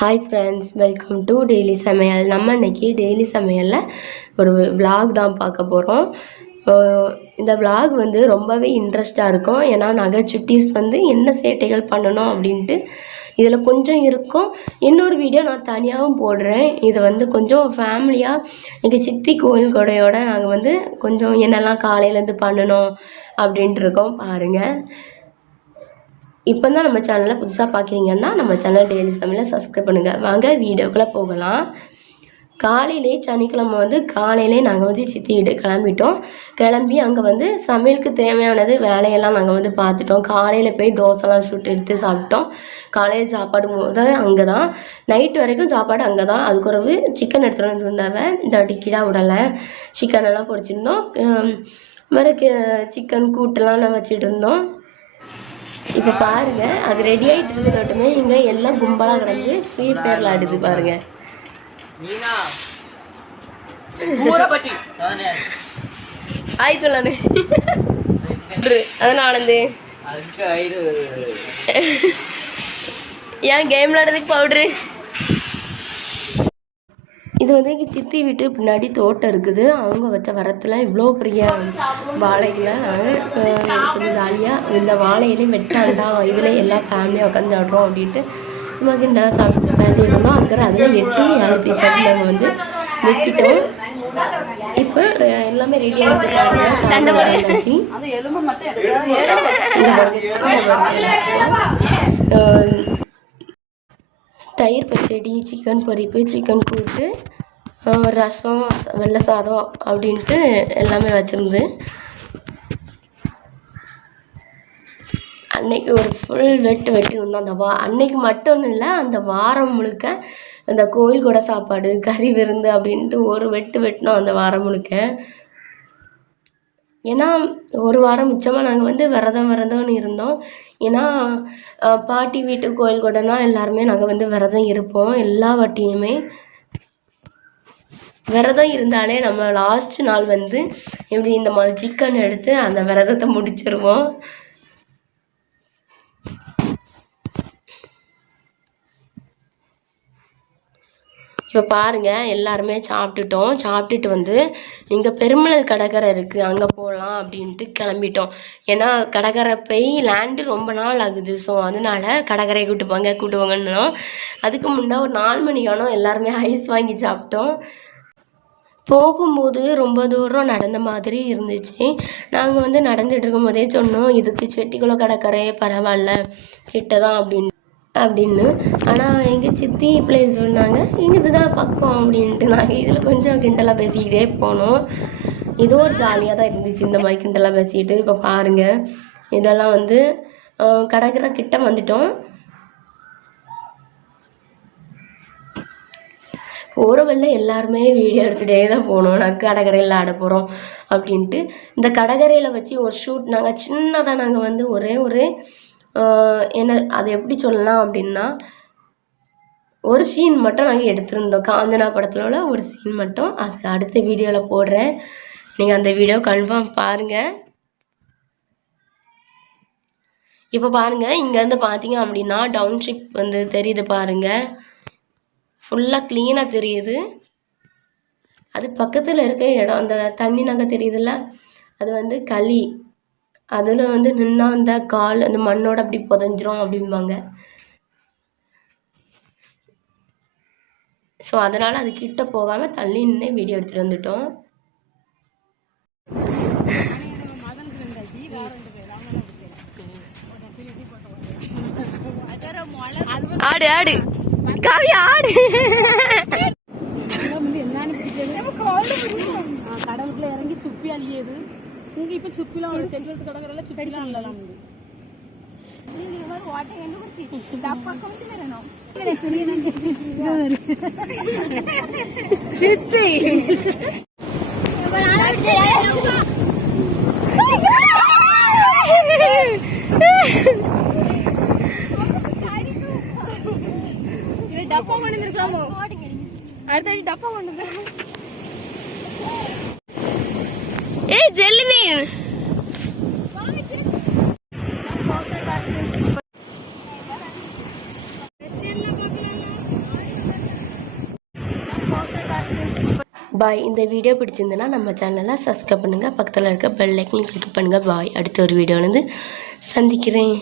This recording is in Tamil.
Hi friends, welcome to daily சமையல். நம்ம இன்னைக்கு டெய்லி சமையலில் ஒரு விலாக் தான் பார்க்க போகிறோம். இந்த விலாக் வந்து ரொம்பவே இன்ட்ரெஸ்டாக இருக்கும். ஏன்னா சுட்டீஸ் வந்து என்ன சேட்டைகள் பண்ணணும் அப்படின்ட்டு இதில் கொஞ்சம் இருக்கும். இன்னொரு வீடியோ நான் தனியாகவும் போடுறேன். இது வந்து கொஞ்சம் ஃபேமிலியாக எங்கள் சித்தி கோயில் கொடையோட நாங்கள் வந்து கொஞ்சம் என்னெல்லாம் காலையிலேருந்து பண்ணணும் அப்படின்ட்டு இருக்கோம். பாருங்கள். இப்போ தான் நம்ம சேனலை புதுசாக பார்க்குறீங்கன்னா நம்ம சேனல் டெய்லி சமையலை சப்ஸ்கிரைப் பண்ணுங்கள். வாங்க வீடியோக்குள்ளே போகலாம். காலையிலே சனிக்கிழமை வந்து காலையிலே நாங்கள் வந்து சித்தி வீடு கிளம்பி அங்கே வந்து சமையலுக்கு தேவையானது வேலையெல்லாம் நாங்கள் வந்து பார்த்துட்டோம். காலையில் போய் தோசைலாம் சுட்டு எடுத்து சாப்பிட்டோம். காலையில் சாப்பாடு முதல் அங்கே தான், நைட்டு வரைக்கும் சாப்பாடு அங்கே தான். அதுக்கு ஒரு சிக்கன் எடுத்துகிட்டு வந்துருந்தாங்க. இந்த வாட்டி கிடா விடலை, சிக்கனெல்லாம் பொரிச்சிருந்தோம். வேறு சிக்கன் கூட்டெல்லாம் நான் வச்சுட்டு இருந்தோம். இப்போ பாருங்க, அது ரெடி ஆகிட்டு இருக்கிறதோட்டுமே இங்கே எல்லாம் கும்பலாக கிடந்து ஃப்ரீ ஃபயரில் ஆடுது பாருங்க. ஆய் சொல்லணு அதான் ஆனந்து ஏன் கேம் விளாடுறதுக்கு பவுட்ரு. இது வந்து எங்கள் சித்தி வீட்டு பின்னாடி தோட்டம் இருக்குது. அவங்க வச்ச வரத்தில் இவ்வளோ பெரிய வாழைகளை கொஞ்சம் ஜாலியாக இந்த வாழையிலையும் வெட்டாண்டா, இதில் எல்லா ஃபேமிலியாக உட்காந்து சாப்பிட்றோம் அப்படின்ட்டு சும்மா கிண்டலாக சாப்பிட்டு பேசிட்டு இருந்தோம். அதுக்கப்புறம் அதில் 8-7 பீஸ் நாங்கள் வந்து வெட்டிட்டோம். இப்போ எல்லாமே ரெடி ஆகிட்டு சண்டை போடாச்சு. தயிர் பச்சடி, சிக்கன் பொரிப்பு, சிக்கன் கூட்டு, ரசம், வெள்ளை சாதம் அப்படின்ட்டு எல்லாமே வச்சுருந்து அன்னைக்கு ஒரு ஃபுல் வெட்டிருந்தோம். அன்னைக்கு மட்டும் இல்லை, அந்த வாரம் முழுக்க அந்த கோயில் கூட சாப்பாடு, கறி விருந்து அப்படின்ட்டு ஒரு வெட்டினோம் அந்த வாரம் முழுக்க. ஏன்னா ஒரு வாரம் மிச்சமாக நாங்கள் வந்து விரதம்னு இருந்தோம். ஏன்னா பாட்டி வீட்டு கோயில் கூடனா எல்லாருமே நாங்கள் வந்து விரதம் இருப்போம். எல்லா வாட்டியுமே விரதம் இருந்தாலே நம்ம லாஸ்ட் நாள் வந்து எப்படி இந்த மாதிரி சிக்கன் எடுத்து அந்த விரதத்தை முடிச்சிருவோம். இப்போ பாருங்கள், எல்லாருமே சாப்பிட்டுட்டு வந்து இங்கே பெருமளல் கடற்கரை இருக்குது, அங்கே போகலாம் அப்படின்ட்டு கிளம்பிட்டோம். ஏன்னா கடற்கரை போய் லேண்டு ரொம்ப நாள் ஆகுது. ஸோ அதனால கடற்கரையை கூட்டு போங்கன்னு அதுக்கு முன்னே ஒரு 4 மணிக்கானோ எல்லாருமே ஐஸ் வாங்கி சாப்பிட்டோம். போகும்போது ரொம்ப தூரம் நடந்த மாதிரி இருந்துச்சு. நாங்கள் வந்து நடந்துட்டு இருக்கும்போதே சொன்னோம், இதுக்கு செட்டிக்குளம் கடற்கரையே பரவாயில்ல, கிட்ட தான் அப்படின்னு. ஆனால் எங்கள் சித்தி பிள்ளைங்க சொன்னாங்க, இங்கே தான் பக்கம் அப்படின்ட்டு. நாங்கள் இதில் கொஞ்சம் கிண்டலாக பேசிக்கிட்டே போனோம். ஏதோ ஒரு ஜாலியாக தான் இருந்துச்சு இந்த மாதிரி கிண்டலாக பேசிக்கிட்டு. இப்போ பாருங்கள், இதெல்லாம் வந்து கடற்கரை கிட்ட வந்துட்டோம். போகிற வழில எல்லாருமே வீடியோ எடுத்துகிட்டே தான் போனோம். நாங்கள் கடற்கரையில் ஆட போகிறோம் அப்படின்ட்டு. இந்த கடற்கரையில் வச்சு ஒரு ஷூட் நாங்கள் சின்னதாக நாங்கள் வந்து ஒரே என்ன அதை எப்படி சொல்லலாம் அப்படின்னா, ஒரு சீன் மட்டும் நாங்கள் எடுத்திருந்தோம். காஞ்சனா படத்தில் உள்ள ஒரு சீன் மட்டும். அது அடுத்த வீடியோவில் போடுறேன், நீங்கள் அந்த வீடியோ கன்ஃபார்ம் பாருங்கள். இப்போ பாருங்கள், இங்கேருந்து பார்த்தீங்க அப்படின்னா டவுன்ஷிப் வந்து தெரியுது பாருங்கள், ஃபுல்லாக க்ளீனாக தெரியுது. அது பக்கத்தில் இருக்க இடம், அந்த தண்ணி நகை தெரியுதுல்ல, அது வந்து களி. அதில் வந்து நின்னா அந்த கால் அந்த மண்ணோட அப்படி புதஞ்சிரும் அப்படிம்பாங்க. ஸோ அதனால் அது கிட்ட போகாமல் தள்ளி நின்று வீடியோ எடுத்துகிட்டு வந்துட்டோம். ஆடு ஆடு காவியா ஆடு. கடலுக்குள்ள இறங்கி சுப்பி அழியது. இங்க இப்ப சுப்பிலாம் செல்வத்து கடற்கரையில சுப்பிலாம் இல்லலாம். டப்பா கொண்டு இருக்கலாமோ, அடுத்த டப்பா கொண்டு. ஏய் ஜெல்லி மீன், பாய். இந்த வீடியோ பிடிச்சிருந்ததுன்னா நம்ம சேனலை சப்ஸ்கிரைப் பண்ணுங்கள், பக்கத்தில் இருக்க பெல் ஐக்கனையும் கிளிக் பண்ணுங்கள். பாய். அடுத்த ஒரு வீடியோலேருந்து சந்திக்கிறேன்.